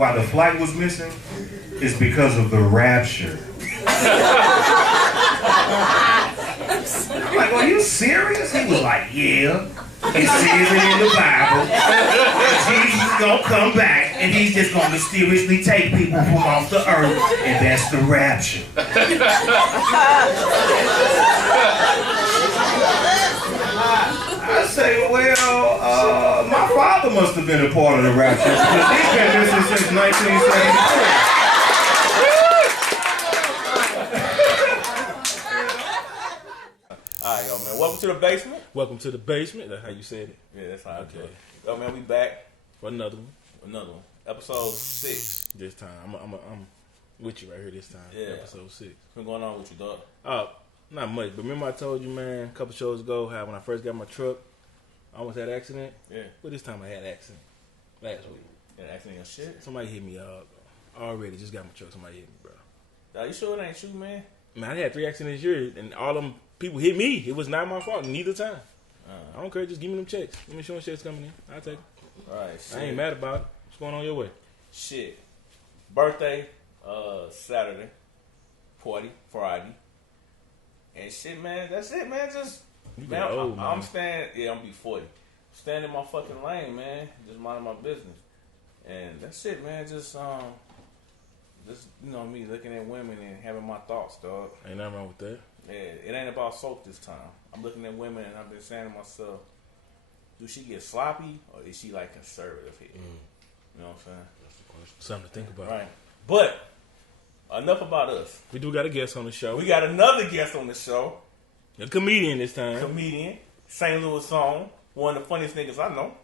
why the flight was missing is because of the rapture. I'm like, are you serious? He was like, yeah. It says it in the Bible. Jesus is gonna come back and he's just gonna mysteriously take people from off the earth, and that's the rapture. I say, well, my father must have been a part of the rapture because he's been missing since 1974. Alright, yo, man. Welcome to the basement. Welcome to the basement. That's how you said it. Yeah, that's how I do it. Yo, man, we back. For another one. Another one. Episode 6. This time. I'm with you right here this time. Yeah. Episode 6. What's been going on with you, dog? Not much. But remember I told you, man, a couple shows ago how when I first got my truck, I almost had an accident? Yeah. But this time I had an accident. Last week. You had an accident in your shit? Somebody hit me up. Already just got my truck. Somebody hit me, bro. Are you sure it ain't you, man? Man, I had 3 accidents this year, and all them people hit me. It was not my fault neither time. I don't care. Just give me them checks. Give me insurance checks coming in. I'll take them. Alright, shit. I ain't mad about it. What's going on your way? Shit. Birthday, Saturday. Party, Friday. And shit, man, that's it, man. Just, man, I'm staying, I'm gonna be 40. Staying in my fucking lane, man. Just minding my business. And that's it, man. Just you know me, looking at women and having my thoughts, dog. Ain't nothing wrong with that. Yeah, it ain't about soap this time. I'm looking at women and I've been saying to myself, do she get sloppy or is she like conservative here? You know what I'm saying? That's the question. Something to think about. Right. But enough about us. We do got a guest on the show. We got another guest on the show. A comedian this time. Comedian, St. Louis song, one of the funniest niggas I know.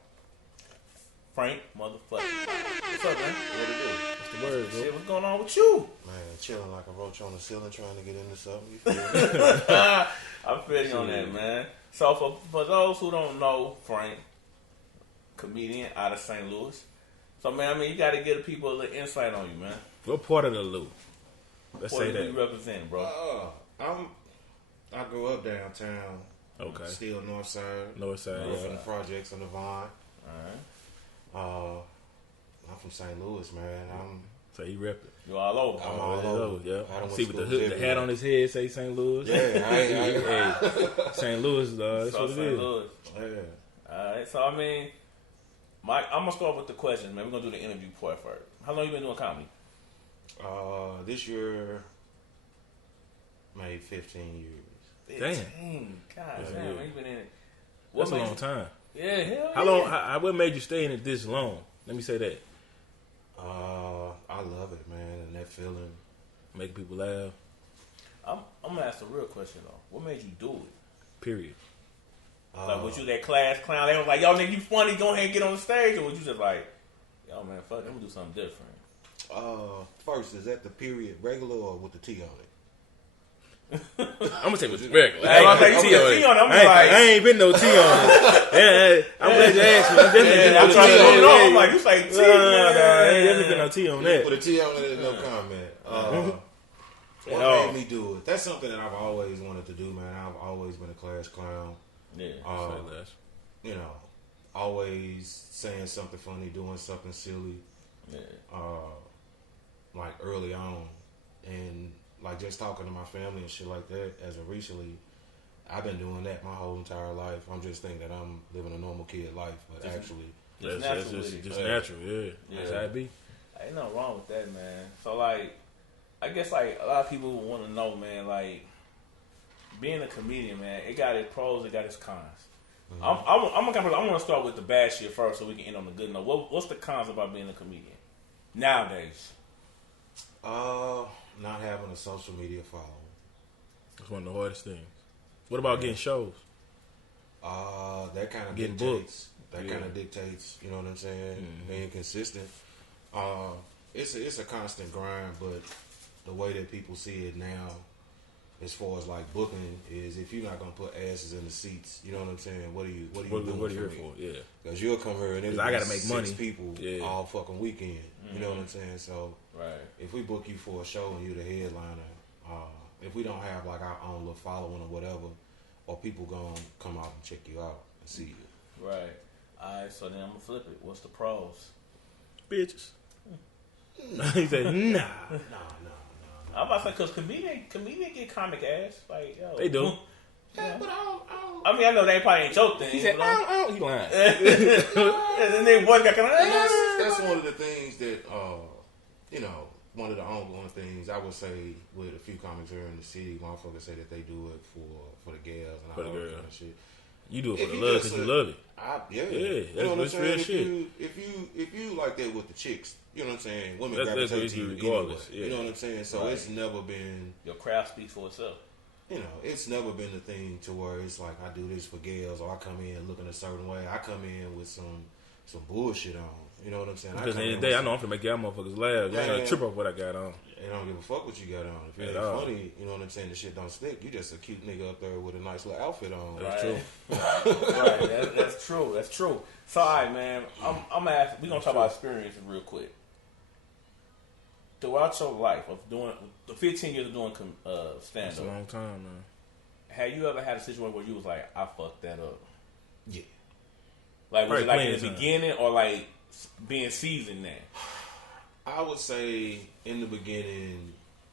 Frank motherfucker. What's up, man? What it do? What's the word, bro? Shit, what's going on with you? Man, chilling like a roach on the ceiling trying to get into something. You feel me? I feel you on that, man. So for those who don't know Frank, comedian out of St. Louis. So, man, I mean, you got to give the people a little insight on you, man. What part of the loop? Let's what say that. You represent, bro? I grew up downtown. Okay. Still north side. North side, From yeah. the projects on the Vine. Alright. I'm from St. Louis, man. So he rep it. You all over. I'm all over. Yeah. I done See went with to the hat on his head say St. Louis. Yeah, Hey, St. Louis, that's So what it St. is. Louis. Yeah. Alright, so I mean, I'm going to start with the questions, man. We're going to do the interview part first. How long you been doing comedy? This year, maybe 15 years. 15. God damn, man, you been in it. That's a long time. Yeah, hell How long? What made you stay in it this long? Let me say that. I love it, man, and that feeling. Make people laugh. I'm going to ask the real question, though. What made you do it? Period. Like, was you that class clown? They was like, yo, nigga, you funny, go ahead and get on the stage? Or was you just like, yo, man, fuck, I'm going to do something different? First, is that the period regular or with the T on it? I'm gonna say it was regular. Hey, I'm like, T on it. I ain't been no T on it. I'm glad you asked me. I'm definitely been no T on it. I'm like, you say T? I ain't definitely been no T on that. With a T on it, there's no comment. What made me do it? That's something that I've always wanted to do, man. I've always been a class clown. Yeah. You know, always saying something funny, doing something silly. Yeah. Like early on, and like just talking to my family and shit like that. As of recently, I've been doing that my whole entire life. I'm just thinking that I'm living a normal kid life, but Just actually, Just natural, yeah. That's how it be. Ain't nothing wrong with that, man. So, like, I guess, like, a lot of people want to know, man, like, being a comedian, man, it got its pros, it got its cons. Mm-hmm. I want to start with the bad shit first so we can end on the good note. What's the cons about being a comedian nowadays? Not having a social media following. That's one of the hardest things. What about getting shows? That kind of getting dictates. booked. That kind of dictates. You know what I'm saying? Mm-hmm. Being consistent. It's a constant grind, but the way that people see it now, as far as like booking, is if you're not gonna put asses in the seats, you know what I'm saying? What are you doing here for? Yeah, because you'll come here and there's I gotta make 6 money. people all fucking weekend. You know what I'm saying? So if we book you for a show and you're the headliner, if we don't have like our own little following or whatever, or people gonna come out and check you out and see you. Right. All right. So then I'm gonna flip it. What's the pros? Bitches. He said, nah. I'm about to say, because comedian get comic ass. Like, yo. They do. Yeah, but I don't. I mean, I know they probably ain't your thing. He said, I don't. He lying. And then they boys got kind of. That's one of the things that, one of the ongoing things I would say with a few comics here in the city, motherfuckers say that they do it for the gals and all that kind of shit. You do it for the love because you love it. That's real shit. If you like that with the chicks, you know what I'm saying? Women That's gravitate to you regardless. anyway. You know what I'm saying? So it's never been. Your craft speaks for itself. You know, it's never been the thing to where it's like I do this for gals or I come in looking a certain way. I come in with some bullshit on. You know what I'm saying? Because at the end of the day, I know I'm finna make y'all motherfuckers laugh. Y'all ain't gonna trip off what I got on. And I don't give a fuck what you got on. If it ain't funny, you know what I'm saying, the shit don't stick. You just a cute nigga up there with a nice little outfit on. That's true. Right, that's true. That's true. So, all right, man, I'm asking, we're going to talk about experiences real quick. Throughout your life of doing, the 15 years of doing stand-up. That's a long time, man. Have you ever had a situation where you was like, I fucked that up? Yeah. Like, was it like in the beginning or like being seasoned now? I would say in the beginning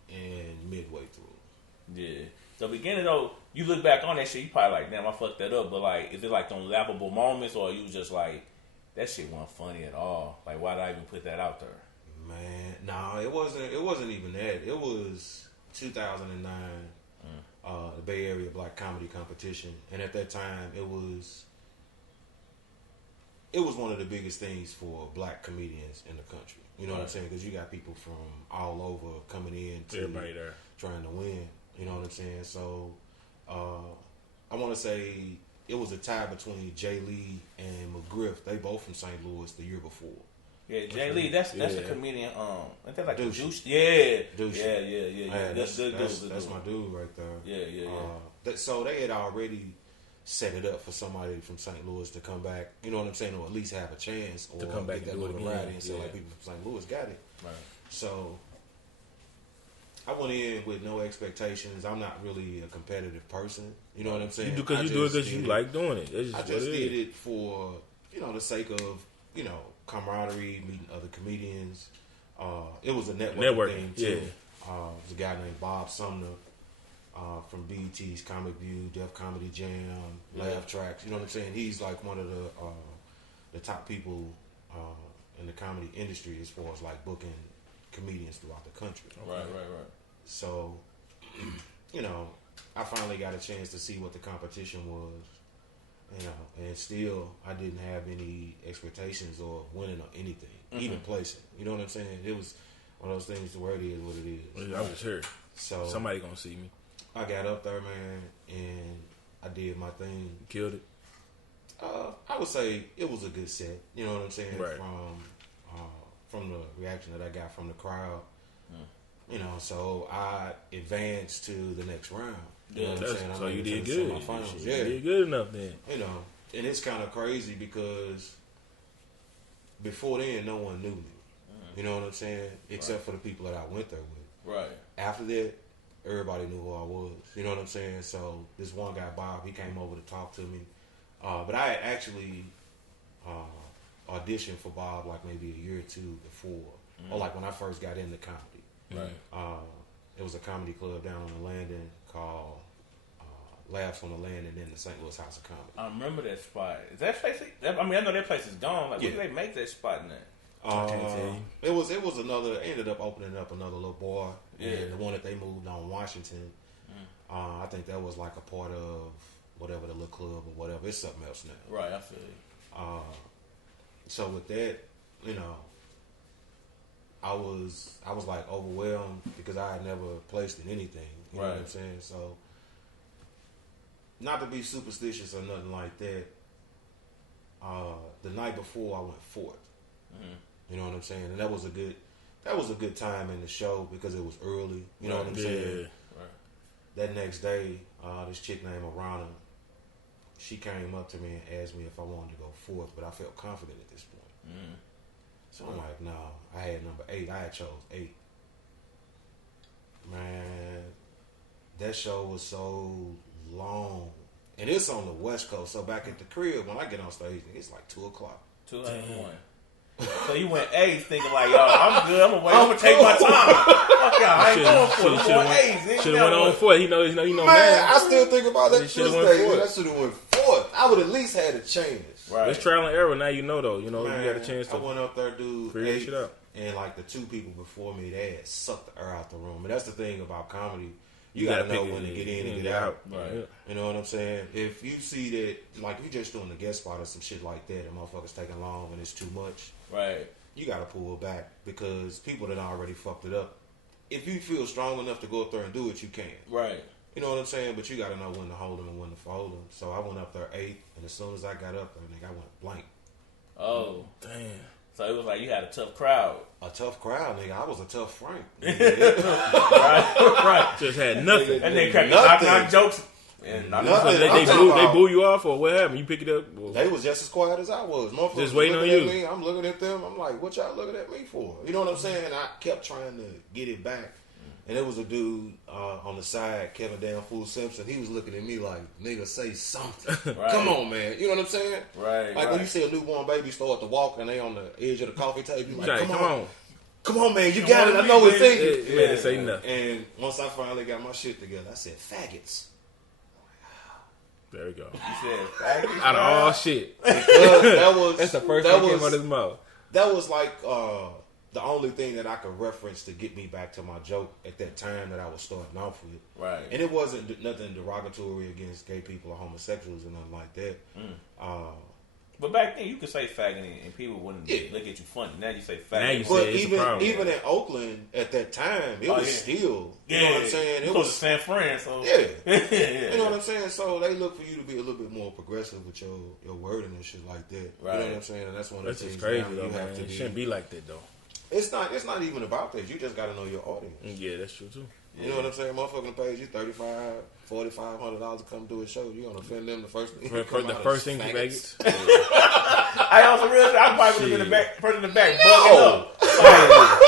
and midway through. Yeah. The beginning though, you look back on that shit, you probably like, damn, I fucked that up. But like, is it like those laughable moments, or you just like, that shit wasn't funny at all? Like, why did I even put that out there? Man, no, it wasn't even that. It was 2009, the Bay Area Black Comedy Competition, and at that time, it was one of the biggest things for black comedians in the country. You know what I'm saying? Because you got people from all over coming in to everybody there trying to win. You know what I'm saying? So I want to say it was a tie between Jay Lee and McGriff. They both from St. Louis the year before. Yeah, Jay Lee, that's the comedian. Ain't that like Douche. Douche? Yeah. Douche. Yeah. That's my dude right there. Yeah. So they had already set it up for somebody from St. Louis to come back, you know what I'm saying, or at least have a chance, or to come back get that and do it notoriety again. and say like people from St. Louis got it. Right. So I went in with no expectations. I'm not really a competitive person, you know what I'm saying. You do it because you like doing it. I just did it for the sake of camaraderie, meeting other comedians. It was a networking thing too. There's a guy named Bob Sumner. From BET's Comic View, Def Comedy Jam, Laugh Tracks. You know what I'm saying? He's like one of the top people in the comedy industry as far as like booking comedians throughout the country. Right. So, I finally got a chance to see what the competition was, and still I didn't have any expectations of winning or anything, even placing. You know what I'm saying? It was one of those things to where it is what it is. I was here. So somebody gonna see me. I got up there, man, and I did my thing. Killed it. I would say it was a good set. You know what I'm saying? Right. From the reaction that I got from the crowd. So I advanced to the next round. You know what I'm saying? So you did the good. semifinals. You did good enough then. And it's kind of crazy because before then, no one knew me. You know what I'm saying? Except for the people that I went there with. Right. After that, everybody knew who I was. You know what I'm saying? So this one guy, Bob, he came over to talk to me. But I had actually auditioned for Bob like maybe a year or two before. Or like when I first got into comedy. Right. It was a comedy club down on the Landing called Laughs on the Landing and then the St. Louis House of Comedy. I remember that spot. Is that place? I know that place is gone. Like, when did they make that spot in there? It was another. Ended up opening up another little bar. Yeah. And the one that they moved on Washington. I think that was like a part of whatever the little club or whatever. It's something else now. Right, I feel you. So with that, I was like overwhelmed because I had never placed in anything. You know what I'm saying? So not to be superstitious or nothing like that. The night before I went fourth. You know what I'm saying? And that was a good time in the show because it was early. You know what I'm saying? Right. That next day, this chick named Arana, she came up to me and asked me if I wanted to go fourth, but I felt confident at this point. So I'm like, no. I had number 8. I had chose 8. Man, that show was so long. And it's on the West Coast. So back at the crib, when I get on stage, it's like 2 o'clock. 2 a.m. So you went A's thinking like, yo, I'm good. I'm gonna take my time. Fuck y'all, I ain't going for it. I'm going A's. Should have went on for it. He know Man, man. I still think about that Should have Tuesday. went for I it. should have went for it. I would at least had a chance. Right. It's trial and error. Now you know though. You know Man, you got a chance to. I went up there, dude. figure shit out. And like the 2 people before me, they had sucked the air out the room. And that's the thing about comedy. You gotta know when to get in and get out. Right. You know what I'm saying? If you see that, like, you just doing a guest spot or some shit like that, and motherfuckers taking long and it's too much, Right. you gotta pull back because people that already fucked it up. If you feel strong enough to go up there and do it, you can. Right. You know what I'm saying? But you gotta know when to hold them and when to fold them. So I went up there 8th, and as soon as I got up there, nigga, I went blank. Oh. Damn. So it was like you had a tough crowd. A tough crowd, nigga. I was a tough Frank. Right. Just had nothing. And they kept Nothing. knock jokes. And Nothing. They boo you off or what happened? You pick it up. Well, They was just as quiet as I was. Motherfuckers Just waiting looking on at you. me. I'm looking at them. I'm like, what y'all looking at me for? You know what I'm saying? I kept trying to get it back. And there was a dude on the side, Kevin Damn Fool Simpson. He was looking at me like, nigga, say something. Right. Come on, man. You know what I'm saying? Right. Like when you see a newborn baby start to walk and they on the edge of the coffee table, you like, like, come on. Come on, man. You got it. I know it's in you. Man, to say nothing. And once I finally got my shit together, I said, faggots. There we go. You said faggots. Out of all shit. That was, That's the first thing that came out of his mouth. That was like the only thing that I could reference to get me back to my joke at that time that I was starting off with. Right. And it wasn't nothing derogatory against gay people or homosexuals or nothing like that. But back then, you could say faggot and people wouldn't look at you funny. Now you say faggot. Now you But say it's a problem. even in Oakland at that time, it was still, you know what I'm saying? It was San Fran, so yeah. yeah. You know what I'm saying? So they look for you to be a little bit more progressive with your wording and shit like that. Right. You know what I'm saying? And that's one of That's the just things crazy now though, you man. have to It be. shouldn't be like that though. It's not even about that. You just got to know your audience. Yeah, that's true too. You know what I'm saying? Motherfucking pays you $4,500 to come do a show. You gonna offend them the first thing. The first thing you make it. I also realized I probably would have been the back, person in the back, No. bugging up.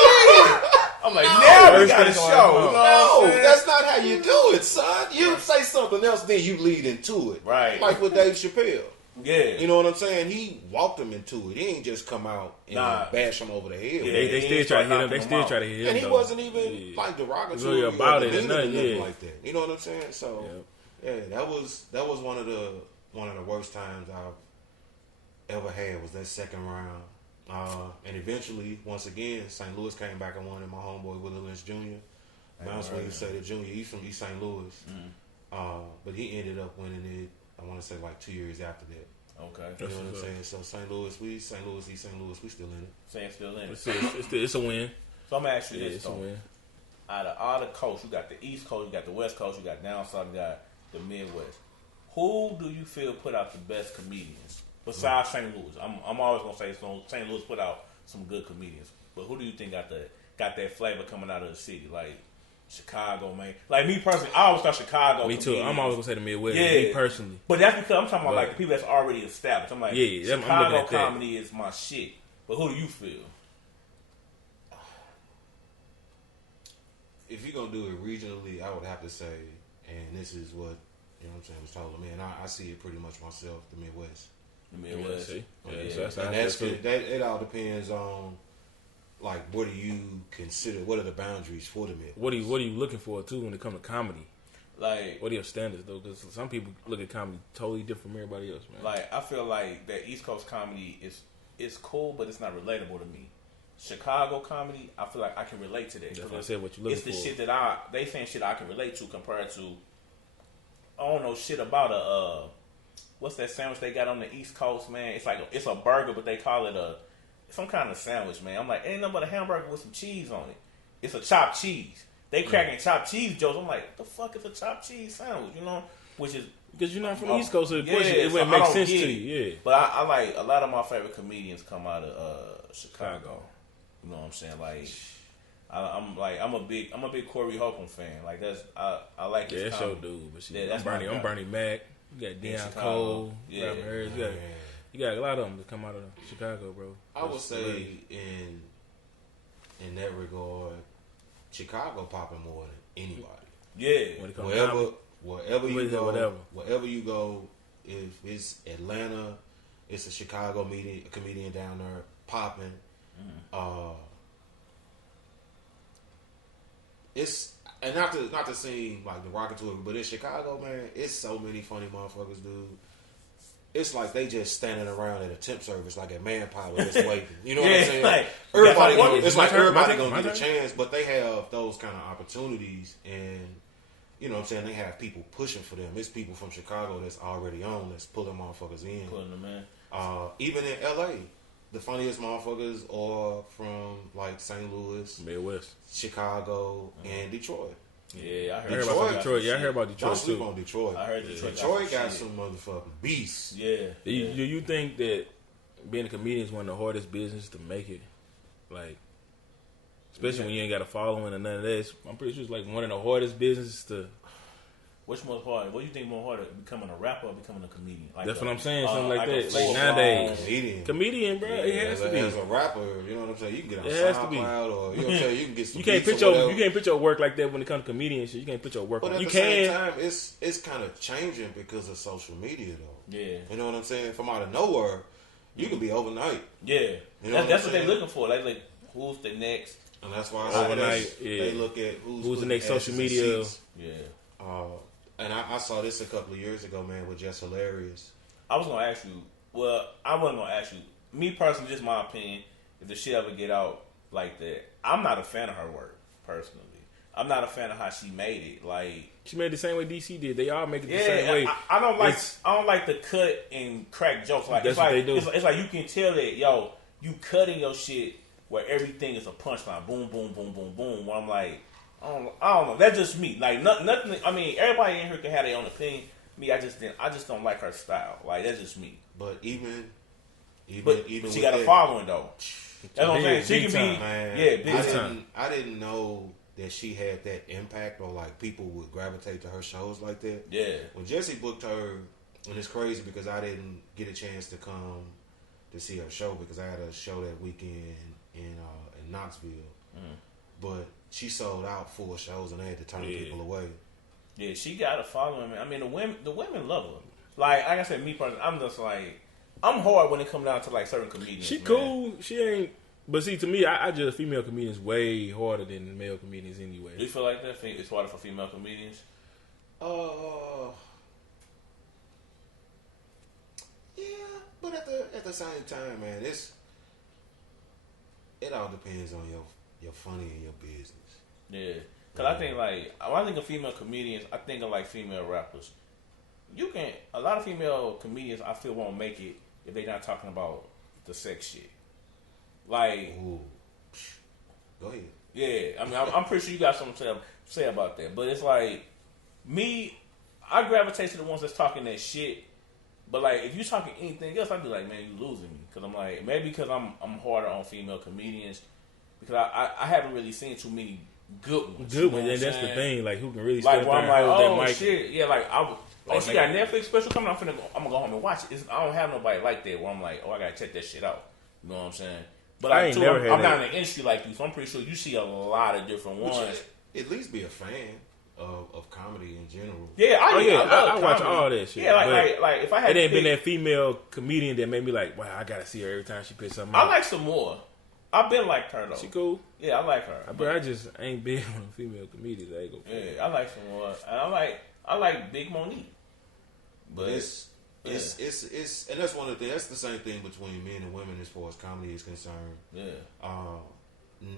I'm like, now we got a show. You know what I'm No, saying? that's not how you do it, son. You say something else, then you lead into it. Right. Like with Dave Chappelle. Yeah. You know what I'm saying? He walked him into it. He ain't just come out and bash him over the head. Yeah. They still try to hit him. They still try to hit him. And he though. wasn't even like derogatory really about or it or demeaning or nothing, nothing yeah. like that. You know what I'm saying? So that was one of the worst times I've ever had was that second round. And eventually, once again, St. Louis came back and won it. My homeboy Willie Lynch Jr. Bounce when you say the Jr. He's from East St. Louis. But he ended up winning it, I want to say like 2 years after that. Okay. You know what I'm saying? So St. Louis, East St. Louis, we still in it. Saying still in it. It's a win. So I'm going to ask you this, It's a though. win. Out of all the coasts, you got the East Coast, you got the West Coast, you got down south, you got the Midwest. Who do you feel put out the best comedians besides St. Louis? I'm always gonna say St. Louis put out some good comedians, but who do you think got that flavor coming out of the city? Like Chicago, man. Like me personally, I always thought Chicago. Me too. comedians. I'm always gonna say the Midwest. Yeah. Me personally. But that's because I'm talking about like the people that's already established. I'm like, Yeah, I'm looking Chicago at that. comedy is my shit. But who do you feel? If you're gonna do it regionally, I would have to say, and this is what you know what I'm saying was told to me, and I see it pretty much myself, the Midwest. The Midwest. See? And it all depends on like what do you consider? What are the boundaries for the Midwest? What are you looking for too when it comes to comedy? Like, What are your standards though? Because some people look at comedy totally different from everybody else, man. like I feel like that East Coast comedy is cool, but it's not relatable to me. Chicago comedy, I feel like I can relate to that. That's why I said what you looking It's the for. shit that they saying shit I can relate to compared to I don't know shit about what's that sandwich they got on the East Coast, man? It's a burger, but they call it some kind of sandwich, man. I'm like, ain't nothing but a hamburger with some cheese on it. It's a chopped cheese. They cracking chopped cheese jokes. I'm like, the fuck is a chopped cheese sandwich? You know, which is Because you're not from the East Coast, so the yeah, question it so wouldn't I make don't sense get to it. you. Yeah. But I like a lot of my favorite comedians come out of Chicago. You know what I'm saying? Like, I'm a big Corey Holcomb fan. Like I like his Yeah, that's comedy. your dude. But shit, Yeah, that's I'm my Bernie Mac. You got Deion Chicago. Cole. Yeah. Robin Harris. You got a lot of them that come out of Chicago, bro. I would say in that regard, Chicago popping more than anybody. Yeah. When it comes to Wherever you go, whatever. wherever you go, if it's Atlanta, it's a Chicago comedian down there. popping. It's and not to seem like the rocket to it, but in Chicago, man, it's so many funny motherfuckers, dude. It's like they just standing around at a temp service, like at Manpower, just waiting. You know what I'm saying? Like, everybody, it's like everybody gonna get a chance, but they have those kind of opportunities, and you know what I'm saying? They have people pushing for them. It's people from Chicago that's already on that's pulling motherfuckers in. Pulling them in. Even in LA, the funniest motherfuckers are from like St. Louis, Midwest, Chicago, and Detroit. Yeah, I heard about Detroit. Yeah, I heard about Detroit Don't sleep too. on Detroit. I heard Detroit. Detroit got some motherfucking beasts. Yeah. Do you think that being a comedian is one of the hardest business to make it? Like, especially when you ain't got a following or none of that. I'm pretty sure it's like one of the hardest businesses to. Which more hard? What do you think more harder, becoming a rapper or becoming a comedian? Like That's what I'm saying. Something like that. Like nowadays, comedian, bro. It has to be. As a rapper, you know what I'm saying. You can get on SoundCloud, or you know what I'm saying. You can get some. You can't put your work like that when it comes to comedian shit. You can't put your work. But on. at You the can. same time, it's kind of changing because of social media, though. Yeah. You know what I'm saying. From out of nowhere, you can be overnight. Yeah. You know That's what they're looking for. Like who's the next? And that's why overnight. They look at who's the next social media. Yeah. And I saw this a couple of years ago, man, with Just Hilarious. I was gonna ask you. Well, I wasn't gonna ask you. Me personally, just my opinion. If the shit ever get out like that, I'm not a fan of her work personally. I'm not a fan of how she made it. Like she made it the same way DC did. They all make it the same way. I don't like the cut and crack jokes. Like that's what they do. It's like you can tell that you cutting your shit where everything is a punchline. Boom, boom, boom, boom, boom. Where I'm like. I don't know. That's just me. Like nothing. I mean, everybody in here can have their own opinion. Me, I just don't like her style. Like that's just me. But even she got a following though. That's what I'm saying. She can be. Man, Yeah, big time. I didn't know that she had that impact, or like people would gravitate to her shows like that. Yeah. When Jesse booked her, and it's crazy because I didn't get a chance to come to see her show because I had a show that weekend in Knoxville. But she sold out 4 shows and they had to turn people away. Yeah, she got a following. I mean, the women love her. Like I said, me personally, I'm just like, I'm hard when it comes down to like certain comedians. She cool. She ain't. But see, to me, I judge female comedians way harder than male comedians anyway. Do you feel like that? It's harder for female comedians? Yeah, but at the same time, man, it all depends on your funny and your business. Yeah, because I think like when I think of female comedians, I think of like female rappers. A lot of female comedians I feel won't make it if they're not talking about the sex shit. Like, ooh. Go ahead. Yeah, I mean, I'm pretty sure you got something to say about that. But it's like me, I gravitate to the ones that's talking that shit. But like, if you're talking anything else, I'd be like, man, you losing me. Because I'm like, maybe because I'm harder on female comedians because I haven't really seen too many good ones. Good ones, and that's the thing. Like, who can really like step where there I'm and like, hold oh that mic? shit, yeah, like she got a Netflix special coming out. I'm gonna go home and watch it. I don't have nobody like that where I'm like, oh, I gotta check that shit out. You know what I'm saying? But I like, ain't too, never had I'm that. not in the industry like you, so I'm pretty sure you see a lot of different ones. At least be a fan of comedy in general. Yeah, I watch all that shit. Yeah, like if I had it ain't been that female comedian that made me like, wow, I gotta see her every time she puts something out. I like some more. I've been like her though. She cool. Yeah, I like her. But I just ain't big on female comedians. I ain't go. Yeah, I like some more. And I like Big Monique. But it's and that's one of the that's the same thing between men and women as far as comedy is concerned. Yeah.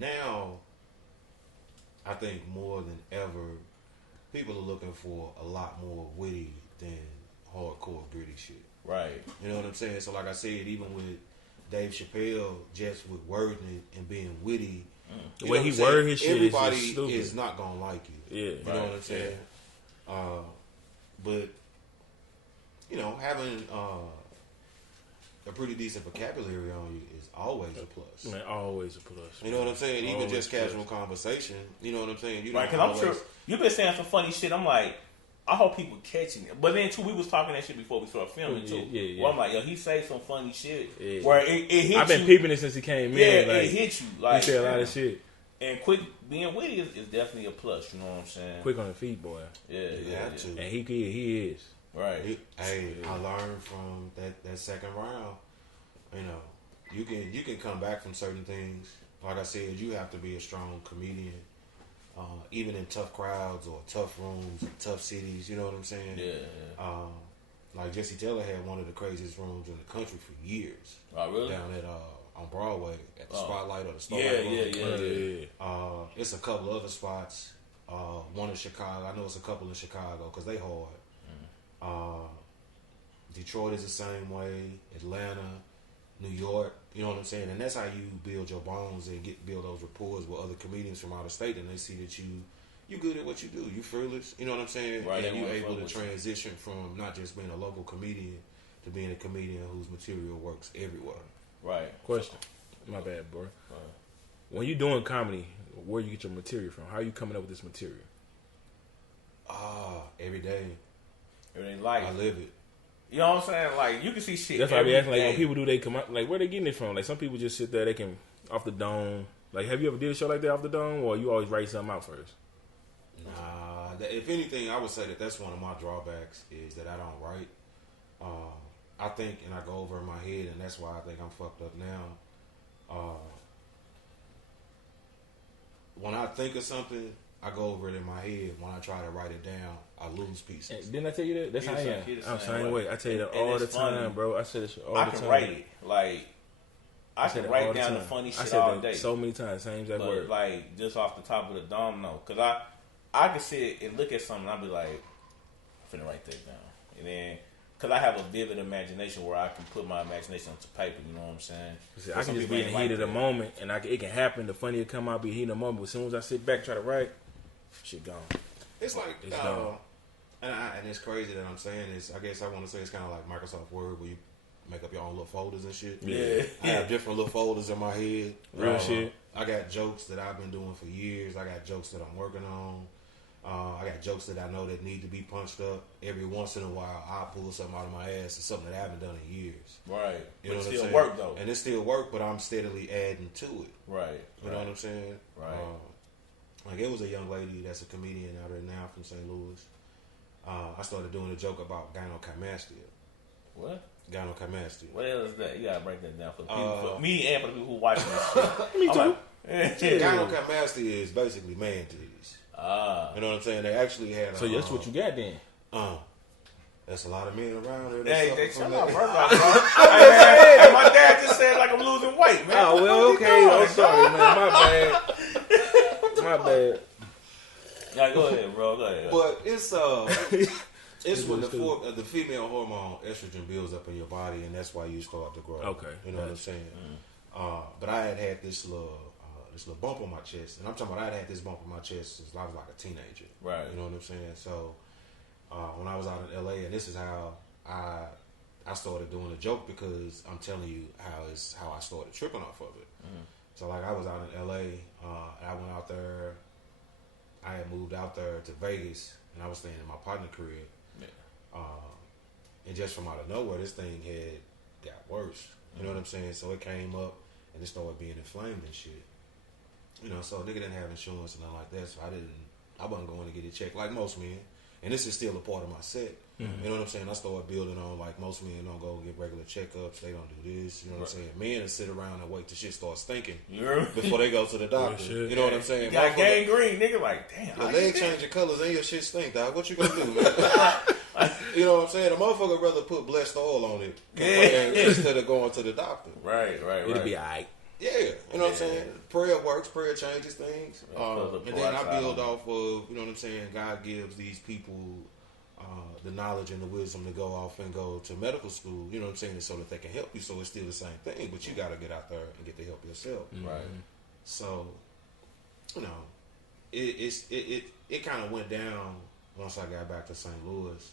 Now, I think more than ever, people are looking for a lot more witty than hardcore gritty shit. Right. You know what I'm saying? So like I said, even with Dave Chappelle, just with wording and being witty, the way he word his shit, everybody is just stupid. is not gonna like you. Yeah, you know what I'm saying. But you know, having a pretty decent vocabulary on you is always a plus. Man, always a plus. You know what I'm saying? Even Always just casual conversation. You know what I'm saying? You right, because I'm sure you've been saying some funny shit. I'm like, I hope people catching it. But then too, we was talking that shit before we started filming too. Yeah. Well, I'm like, yo, he say some funny shit Yeah. where it hit you. I've been peeping it since he came in. Yeah, like, it hit you. Like, he said a lot of shit. And being witty is definitely a plus. You know what I'm saying? Quick on the feet, boy. Yeah. Too. And he is. Right. I learned from that second round. You know, you can come back from certain things. Like I said, you have to be a strong comedian, even in tough crowds or tough rooms, tough cities. You know what I'm saying? Yeah. Like Jesse Taylor had one of the craziest rooms in the country for years. Oh, really? Down at on Broadway at the Spotlight or the Starlight Room. Yeah. It's a couple other spots. One in Chicago. I know it's a couple in Chicago because they hard. Detroit is the same way. Atlanta, New York. You know what I'm saying? And that's how you build your bones and build those rapports with other comedians from out of state, and they see that you good at what you do. You fearless. You know what I'm saying? Right. And you able to transition from not just being a local comedian to being a comedian whose material works everywhere. Right. Question. My bad, bro. When you doing comedy, where you get your material from? How are you coming up with this material? Every day. Everyday life. I live it. You know what I'm saying? Like, you can see shit. That's why I be asking, like, when people do they come up, like, where they getting it from? Like, some people just sit there, they can, off the dome. Like, have you ever did a show like that off the dome, or you always write something out first? Nah, if anything, I would say that's one of my drawbacks is that I don't write. I think, and I go over in my head, and that's why I think I'm fucked up now. When I think of something, I go over it in my head. When I try to write it down, I lose pieces. And didn't I tell you that? That's how I am. I'm the same way. I tell you that And all the it's funny. time, bro. I say this shit all the time. I can write it. Like, I can write down the funny shit all day. So many times, same exact but word. Like, just off the top of the dome, no. Because I can sit and look at something and I'll be like, I'm finna write that down. And then, because I have a vivid imagination where I can put my imagination onto paper, you know what I'm saying? See, I can just be in the heat of the moment, and it can happen. The funny will come out, be heat of the moment. But as soon as I sit back, try to write, shit gone. It's like, it's gone. And it's crazy that I'm saying this. I guess I want to say it's kind of like Microsoft Word, where you make up your own little folders and shit. Yeah. I have different little folders in my head. Real shit. I got jokes that I've been doing for years. I got jokes that I'm working on. I got jokes that I know that need to be punched up. Every once in a while, I'll pull something out of my ass. It's something that I haven't done in years. Right. You know but what it still I'm saying? work, though. And it still work, but I'm steadily adding to it. Right. You know what I'm saying? Right. Like, it was a young lady that's a comedian out there now from St. Louis. I started doing a joke about gynecomastia. What? Gynecomastia. What the hell is that? You gotta break that down for the people, for me and for the people who watching this shit. Me too. Gynecomastia is basically man titties. You know what I'm saying? They actually had. So that's what you got then. That's a lot of men around here. They shut up, bro. Hey, my dad just said like I'm losing weight, man. Oh well, okay. I'm sorry, man. My bad. My bad. Yeah, go ahead, bro. Go ahead. But it's when the female hormone estrogen builds up in your body, and that's why you start to grow. Okay, you know what I'm saying. But I had this little bump on my chest, and I'm talking about I had this bump on my chest since I was like a teenager. Right. You know what I'm saying. So when I was out in LA, and this is how I started doing a joke, because I'm telling you how I started tripping off of it. So like I was out in LA, I went out there. I had moved out there to Vegas, and I was staying in my partner crib. Yeah. And just from out of nowhere, this thing had got worse. You know what I'm saying? So it came up, and it started being inflamed and shit. You know, so a nigga didn't have insurance and nothing like that, so I wasn't going to get it checked like most men. And this is still a part of my set. You know what I'm saying? I started building on, like, most men don't go get regular checkups. They don't do this. You know what I'm saying? Men will sit around and wait till shit starts stinking before they go to the doctor. You know what I'm saying? You got gangrene, nigga. Like, damn. Your leg changing colors and your shit stink, dog. What you gonna do, man? You know what I'm saying? A motherfucker rather put blessed oil on it instead of going to the doctor. Right. It'll be alright. Yeah, you know what I'm saying? Prayer works, prayer changes things. And then I build off of, you know what I'm saying, God gives these people the knowledge and the wisdom to go off and go to medical school, you know what I'm saying, so that they can help you. So it's still the same thing, but you got to get out there and get the help yourself. Right. So, you know, it kind of went down once I got back to St. Louis.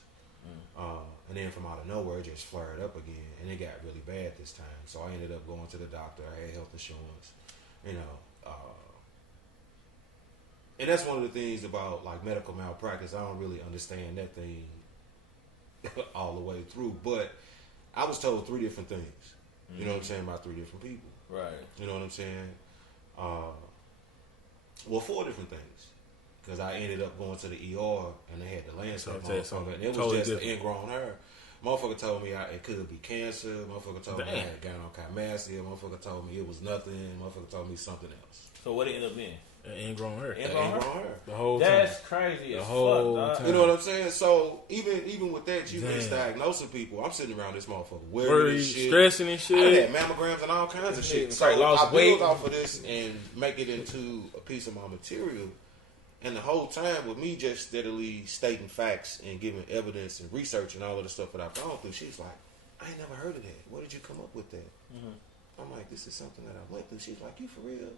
And then from out of nowhere, it just flared up again, and it got really bad this time. So I ended up going to the doctor. I had health insurance, you know. And that's one of the things about, like, medical malpractice. I don't really understand that thing all the way through. But I was told 3 different things, you know what I'm saying, about 3 different people. Right. You know what I'm saying? Well, 4 different things. Because I ended up going to the ER, and they had the landscape on, and it was just ingrown hair. Motherfucker told me it could be cancer. Motherfucker told me I had gynecomastia. Motherfucker told me it was nothing. Motherfucker told me something else. So what it ended up being? Ingrown hair. Ingrown hair. The whole That's time. crazy The as whole fuck, time. You know what I'm saying? So even with that, you misdiagnosing people. I'm sitting around this motherfucker worried and shit, stressing and shit. I had mammograms and all kinds of shit. So I build off of this and make it into a piece of my material. And the whole time with me just steadily stating facts and giving evidence and research and all of the stuff that I've gone through, she's like, I ain't never heard of that. Where did you come up with that? I'm like, this is something that I went through. She's like, you for real?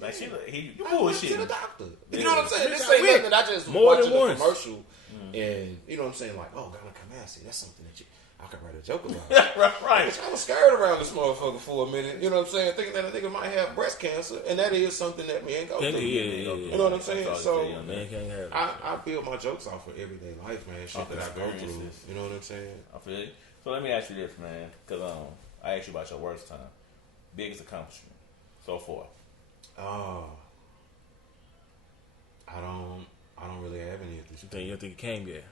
Like you bullshit. bullshit. To the doctor. You know what I'm saying? This ain't nothing that I just more watching than a once. commercial and you know what I'm saying? Like, oh, gynecomastia. That's something that I could write a joke about. Right. Which I was scared around this motherfucker for a minute. You know what I'm saying? Thinking that a nigga might have breast cancer, and that is something that men go through. Yeah. You know what I'm saying? So man can't have it. I build my jokes off of everyday life, man. Shit that I go through. You know what I'm saying? I feel you. So let me ask you this, man, because I asked you about your worst time, biggest accomplishment so far. I don't really have any of this. You don't think it came yet?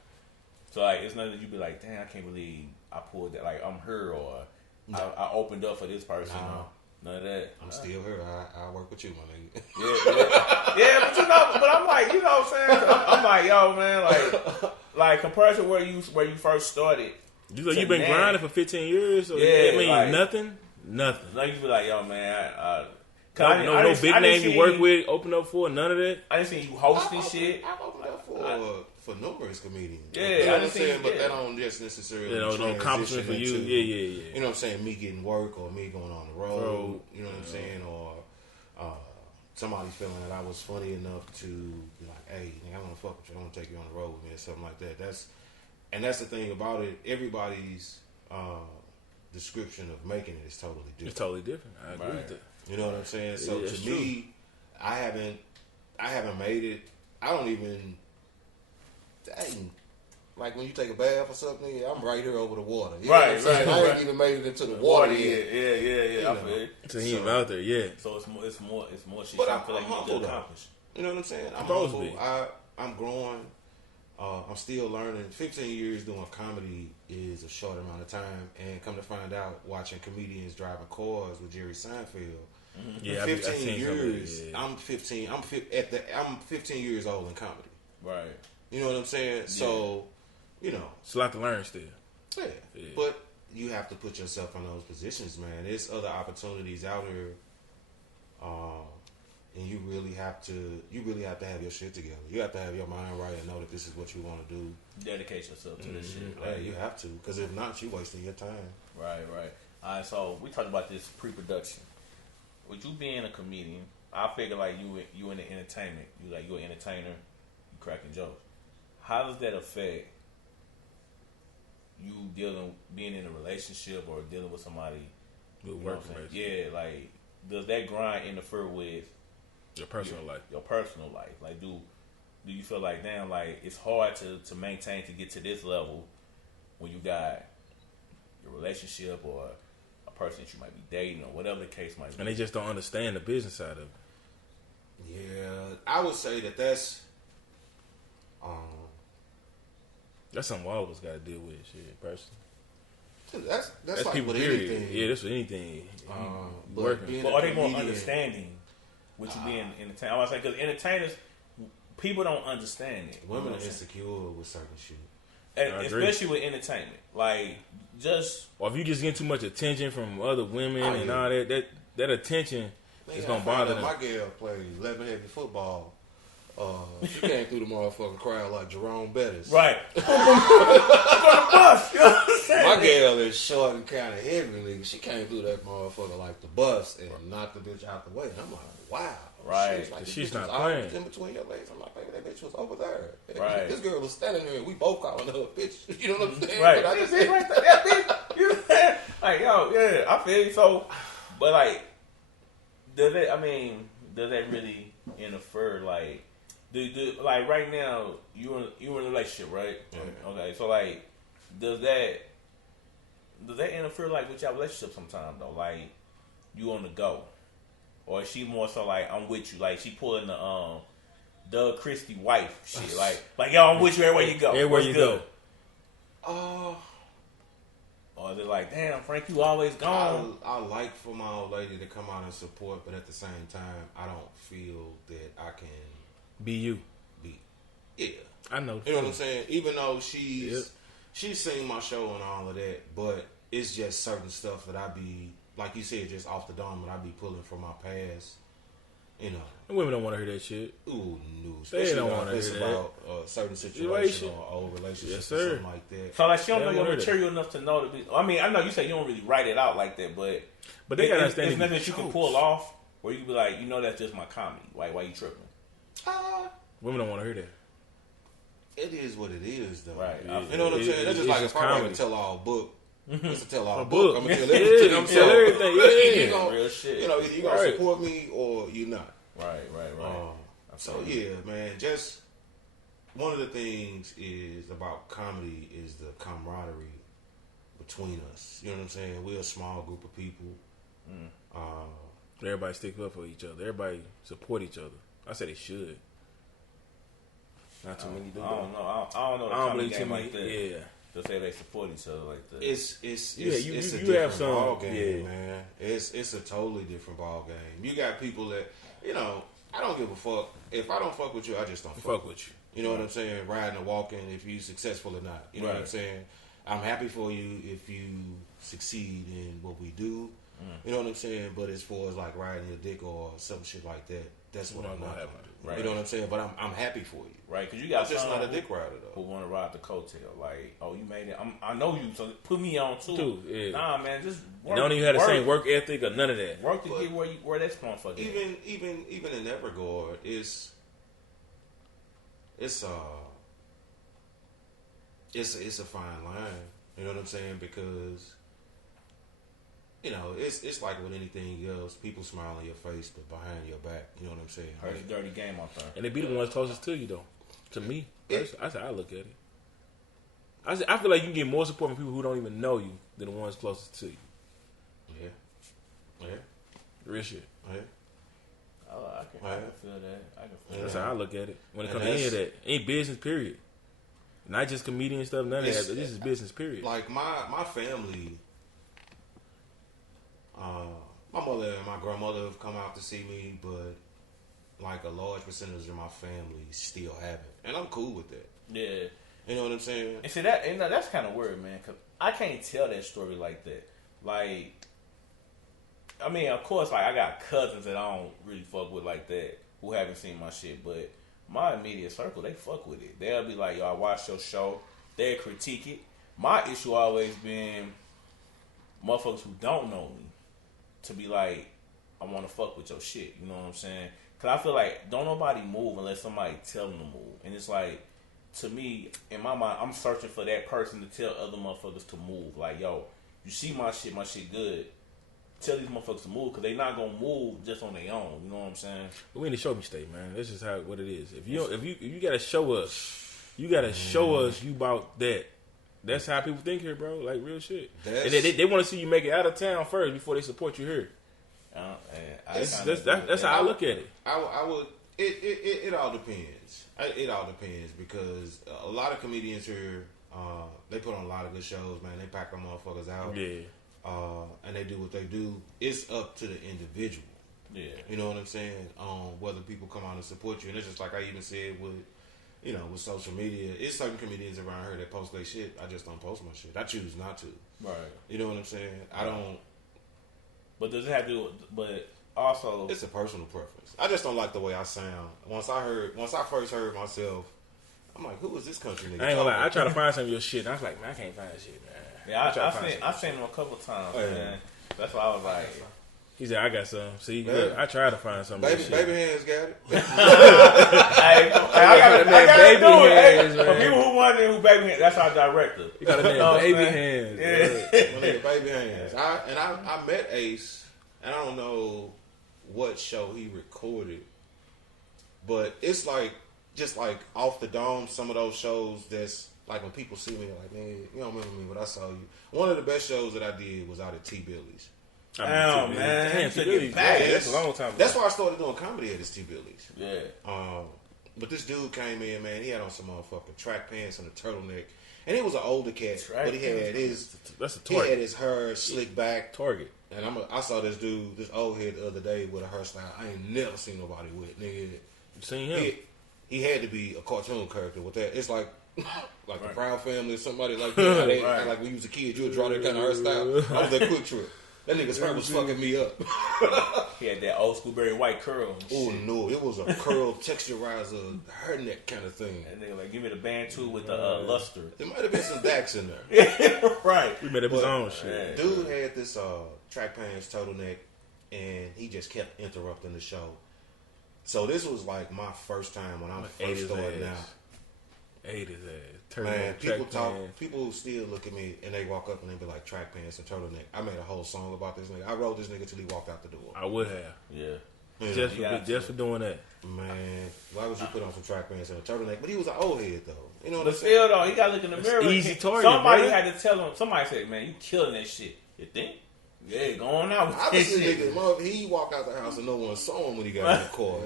So like, it's nothing that you be like, damn, I can't believe I pulled that. Like I'm her, or I opened up for this person. No. None of that. I'm still here. I work with you, my nigga. Yeah, but you know, but I'm like, you know what I'm saying? I'm like, yo, man, like compared to where you first started. You've been grinding for 15 years, so yeah, it means like, nothing. Like you be like, yo, man, no big name you work with, open up for, none of that. I didn't see you hosting shit. I've opened up for numerous comedians. Yeah, you know I what I'm saying? But yeah. that don't just necessarily no accomplishment for you. Yeah. You know what I'm saying? Me getting work or me going on the road. You know what I'm saying? Or somebody feeling that I was funny enough to be like, hey, I want to fuck with you. I want to take you on the road with me or something like that. That's the thing about it. Everybody's description of making it is totally different. It's totally different. I agree with that. You know what I'm saying? So yeah, to me, I haven't made it. I don't even. Dang. Like when you take a bath or something, I'm right here over the water. You know what I'm saying? I ain't even made it into the water yet. Yeah. I feel it. So he ain't out there, yeah. So it's more shit. But I feel like you need to accomplish. You know what I'm saying? I'm humble. I'm growing. I'm still learning. 15 years doing comedy is a short amount of time, and come to find out, watching comedians driving cars with Jerry Seinfeld. Yeah, 15 years. Yeah. I'm 15. I'm 15 years old in comedy. Right. You know what I'm saying? Yeah. So, you know, it's a lot to learn still. Yeah. But you have to put yourself in those positions, man. There's other opportunities out here, and you really have to have your shit together. You have to have your mind right and know that this is what you want to do. Dedicate yourself to this shit. Like, you have to, because if not, you're wasting your time. Right. All right, so we talked about this pre-production. With you being a comedian, I figure like you in the entertainment. You're an entertainer. You cracking jokes. How does that affect you being in a relationship or dealing with somebody? With work, yeah. Like, does that grind interfere with your personal life? Your personal life. Like, do you feel like, damn, like it's hard to maintain to get to this level when you got your relationship or a person that you might be dating or whatever the case might be, and they just don't understand the business side of it. Yeah, I would say that's something all of us got to deal with, shit, personally. That's like people, with anything. Yeah, that's with anything. But are they more understanding with you being entertained? I was like, because entertainers, people don't understand it. Women are insecure with certain shit. Especially with entertainment. Like, or if you just get too much attention from other women and all that attention is going to bother them. My girl played 11 heavy football. She came through the motherfucking crowd like Jerome Bettis. Right. Bus, you know what I'm saying? My girl is short and kind of heavy, nigga. She came through that motherfucker like the bus and knocked the bitch out the way. And I'm like, wow. Right. Like, she's not playing. In between your legs. I'm like, baby, that bitch was over there. Right. This girl was standing there and we both calling her a bitch. You know what I'm saying? Right. But I just right there. Yeah, bitch. You know what I'm saying? Like, yo, yeah, I feel you. So, but like, does that really interfere? Like, like right now, you in a relationship, right? Yeah. Okay, so like, does that interfere like with your relationship sometime though? Like, you on the go, or is she more so like I'm with you? Like she pulling the Doug Christie wife shit. Like yo, I'm with you everywhere you go. Everywhere you go. it like, damn, Frank, you always gone? I like for my old lady to come out and support, but at the same time, I don't feel that I can be you. Yeah, I know. You know what I'm saying? Even though she's seen my show and all of that, but it's just certain stuff that I be, like you said, just off the dome, and I be pulling from my past. You know, and women don't want to hear that shit. Ooh, no. They don't want to hear that. About a certain situation or old relationship or something like that. So like, she don't know your material enough to know to be. I mean, I know you say you don't really write it out like that, but they gotta understand. It's nothing that you can pull off, where you can be like, you know, that's just my comedy. Why you tripping? Women don't want to hear that. It is what it is, though. Right. You know what I'm saying? That's just like if I write a tell-all book. It's a tell-all book. I'm gonna tell everything. I'm tell everything. Yeah, real shit. You know, either you gonna support me or you not. Right. So yeah, man. Just one of the things is about comedy is the camaraderie between us. You know what I'm saying? We're a small group of people. Everybody stick up for each other. Everybody support each other. I said they should. Not too many do. I don't know. I don't know. I don't believe too many. Like that. Yeah. To say they support each other like that. It's a different ball game, man. It's a totally different ball game. You got people that, you know, I don't give a fuck. If I don't fuck with you, I just don't fuck with you. You know what I'm saying? Riding or walking, if you successful or not. You know what I'm saying? I'm happy for you if you succeed in what we do. You know what I'm saying? But as far as like riding your dick or some shit like that, that's what I'm not gonna do. Right. You know what I'm saying? But I'm happy for you. Right, because you got just not a dick rider though. Who want to ride the coattail? Like, oh, you made it. I know you, so put me on too. Yeah. Nah, man, just work. You don't even have the same work ethic or none of that. Work to get where that's motherfucker. Even in that regard, it's a fine line. You know what I'm saying? Because you know, it's like with anything else. People smile on your face, but behind your back, you know what I'm saying? It's a dirty game out there. And they be the ones closest to you, though. To me, I said I look at it. I feel like you can get more support from people who don't even know you than the ones closest to you. Yeah. Real shit. Yeah. Oh, I can feel that. That's how I look at it. When it comes to any of that, ain't business, period. Not just comedian stuff, none of that. This is business, period. Like my family. My mother and my grandmother have come out to see me, but like a large percentage of my family still haven't, and I'm cool with that. Yeah, you know what I'm saying. And see that, that's kind of weird, man. Cause I can't tell that story like that. Like, I mean, of course, like I got cousins that I don't really fuck with like that who haven't seen my shit, but my immediate circle, they fuck with it. They'll be like, "Yo, I watched your show." They'll critique it. My issue always been motherfuckers who don't know me to be like, I want to fuck with your shit. You know what I'm saying? Because I feel like don't nobody move unless somebody tell them to move. And it's like, to me, in my mind, I'm searching for that person to tell other motherfuckers to move. Like, yo, you see my shit good. Tell these motherfuckers to move because they not going to move just on their own. You know what I'm saying? But we in the show me state, man. That's just what it is. If you got to show us, you got to show us you about that. That's how people think here, bro. Like real shit. And they want to see you make it out of town first before they support you here. That's how I look at it. I would. It all depends. It all depends because a lot of comedians here, they put on a lot of good shows, man. They pack them motherfuckers out. Yeah. And they do what they do. It's up to the individual. Yeah. You know what I'm saying? Whether people come out and support you, and it's just like I even said with. You know, with social media, it's certain comedians around here that post their shit. I just don't post my shit. I choose not to. Right. You know what I'm saying? I don't. But does it have to? But also, it's a personal preference. I just don't like the way I sound. Once I first heard myself, I'm like, who is this country nigga? I ain't gonna lie. I try to find some of your shit. And I was like, man, I can't find shit, man. Yeah, I've seen him a couple times, man. That's why I was like. He said, I got some. See, look, I tried to find some. Baby hands got it. I got baby hands, man. For people who wonder who baby hands, that's our director. You got a name, baby hands. Yeah. Baby hands. I met Ace, and I don't know what show he recorded, but it's like, just like off the dome, some of those shows that's like when people see me, they're like, man, you don't remember me, but I saw you. One of the best shows that I did was out at T. Billy's. Oh man, that's a long time ago. That's why I started doing comedy at this T. Billy's. Yeah. But this dude came in, man. He had on some motherfucking track pants and a turtleneck, And he was an older cat, but he had his his hair slicked back. Target. And I saw this dude, this old head the other day with a hairstyle I ain't never seen nobody with, nigga. You seen him? He had to be a cartoon character with that. It's like the Proud Family or somebody like that. Like when you was a kid, you would draw that kind of hairstyle. I was that Quick Trip. That nigga's hair was fucking me up. He had that old school Barry White curl. Oh no, it was a curl texturizer hair net kind of thing. And they like give me the Bantu with the luster. There might have been some Dax in there. Right. He made up his own shit. Dude had this track pants turtleneck, and he just kept interrupting the show. So this was like my first time when I first started out. Ate his ass. Man, people still look at me and they walk up and they be like track pants and turtleneck. I made a whole song about this nigga. I wrote this nigga till he walked out the door. I would have. Yeah. Just for doing that. Man, why would you put on some track pants and a turtleneck? But he was an old head though. You know what I'm saying? saying? But still though, he gotta look in the mirror. Easy target. Somebody had to tell him. Somebody said, "Man, you killing that shit." You think? Yeah, going out with that shit. He walked out the house and no one saw him when he got in the car.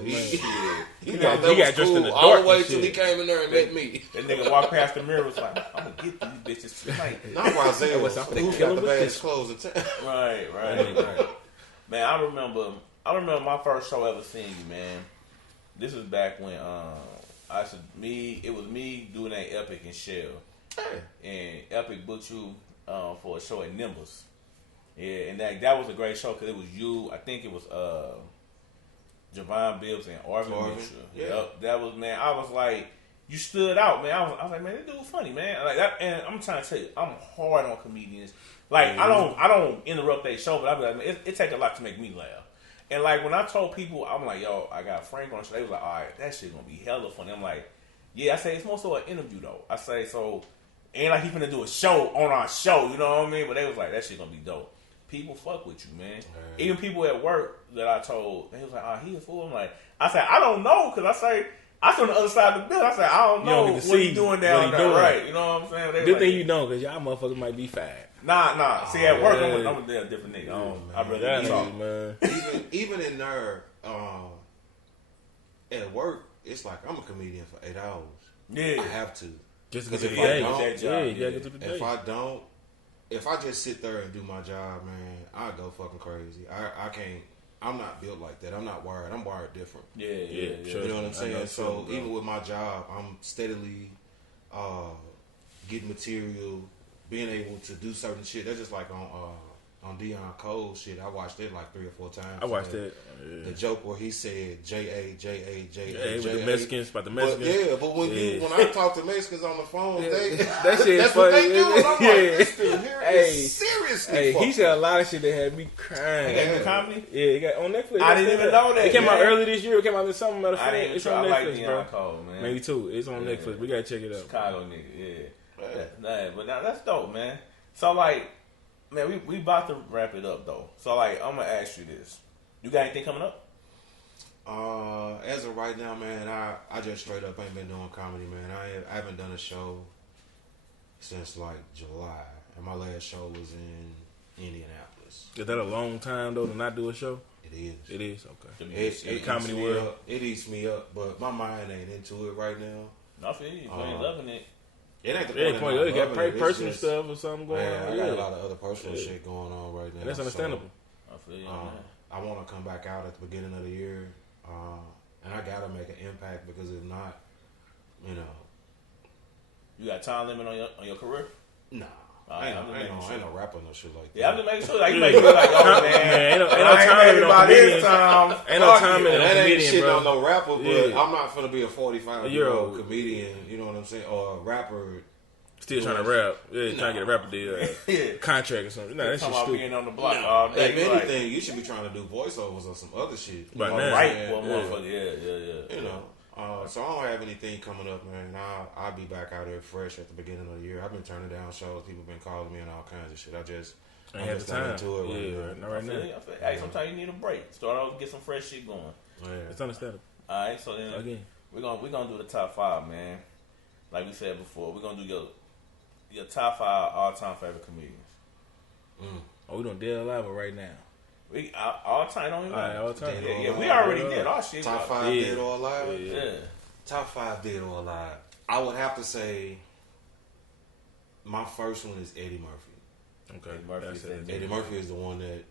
He got dressed in the dark all the way till he came in there and met me. That nigga walked past the mirror was like, "I'm gonna get these bitches tonight." Not Roselle. Who's got the baddest clothes in town? Right. Man, I remember my first show ever seeing you, man. This was back when it was me doing that Epic and Shell. Hey. And Epic booked you for a show at Nimbus. Yeah, and that was a great show because it was you. I think it was Javon Bibbs and Arvin Mitchell. Yeah. Yep, that was, man. I was like, you stood out, man. I was like, man, this dude funny, man. Like that, and I'm trying to tell you, I'm hard on comedians. Like I don't interrupt their show, but I be like, man, it takes a lot to make me laugh. And like when I told people, I'm like, yo, I got Frank on the show. They was like, all right, that shit gonna be hella funny. I'm like, yeah. I say it's more so an interview though. I say so, ain't like he finna do a show on our show. You know what I mean? But they was like, that shit gonna be dope. People fuck with you, man. Even people at work that I told, they was like, "Oh, he a fool." I'm like, I said, I don't know, because I on the other side of the building. I said, I don't know what he doing down there, right? You know what I'm saying? Good thing you know, because y'all motherfuckers might be fat. Nah. See, at work, I'm a different nigga. I'd rather talk, man. Even in there, at work, it's like I'm a comedian for 8 hours. Yeah, I have to. Just because if I don't, if I just sit there and do my job, man, I go fucking crazy. I can't. I'm not built like that. I'm not wired. I'm wired different. Yeah. Sure. You know what I'm saying? So even with my job, I'm steadily getting material, being able to do certain shit. That's just like on Dion Cole's shit. I watched it like 3 or 4 times. I watched it. The joke where he said J-A with the Mexicans, about the Mexicans. But when I talk to Mexicans on the phone, that shit that's funny. What they do. And I'm like, this dude here is seriously he said a lot of shit that had me crying. He got comedy? Yeah, he got on Netflix. I didn't even know that. It came out early this year. It came out this summer. Matter of fact, it's on Netflix, bro. Cole, man. Maybe 2. It's on Netflix. We gotta check it out. Chicago nigga, yeah. But now that's dope, man. So like, man, we about to wrap it up though. So like, I'm gonna ask you this: you got anything coming up? As of right now, man, I just straight up ain't been doing comedy, man. I haven't done a show since like July, and my last show was in Indianapolis. Is that a long time though to not do a show? It is. It is, okay. It comedy world. It eats me up, but my mind ain't into it right now. I feel you. You ain't loving it. It ain't the point. You got personal stuff or something going on. I got a lot of other personal shit going on right now. And that's understandable. I feel you. I want to come back out at the beginning of the year, and I gotta make an impact because if not, you got time limit on your career? Nah. Ain't no rapper no shit like that. Yeah, I'm just making sure. Like, you make sure, like, oh man, ain't no time limit on comedian. Ain't no time limit on comedian, ain't shit bro. on no rapper, but I'm not gonna be a 45-year-old comedian. You know what I'm saying? Or a rapper. Still trying to rap. Yeah, trying to get a rapper deal. Contract or something. Nah, that shit's stupid. Being on the block all day. If anything, you should be trying to do voiceovers or some other shit. Right now. Right, motherfucker. Yeah. You know. So I don't have anything coming up, man. I'll be back out there fresh at the beginning of the year. I've been turning down shows. People been calling me and all kinds of shit. I ain't had the time to it. Not right now. Hey, sometimes you need a break. Start out, get some fresh shit going. Yeah. It's understandable. All right, so then again, we're gonna do the top 5, man. Like we said before, we're gonna do your top 5 all-time favorite comedians. Oh, we doing Dead or Alive right now. We all time, don't even matter. All time. Yeah, we already did our shit. Top 5 Dead or Alive? Yeah. Top 5 Dead or Alive. I would have to say My first one is Eddie Murphy. Okay. Eddie Murphy is the one that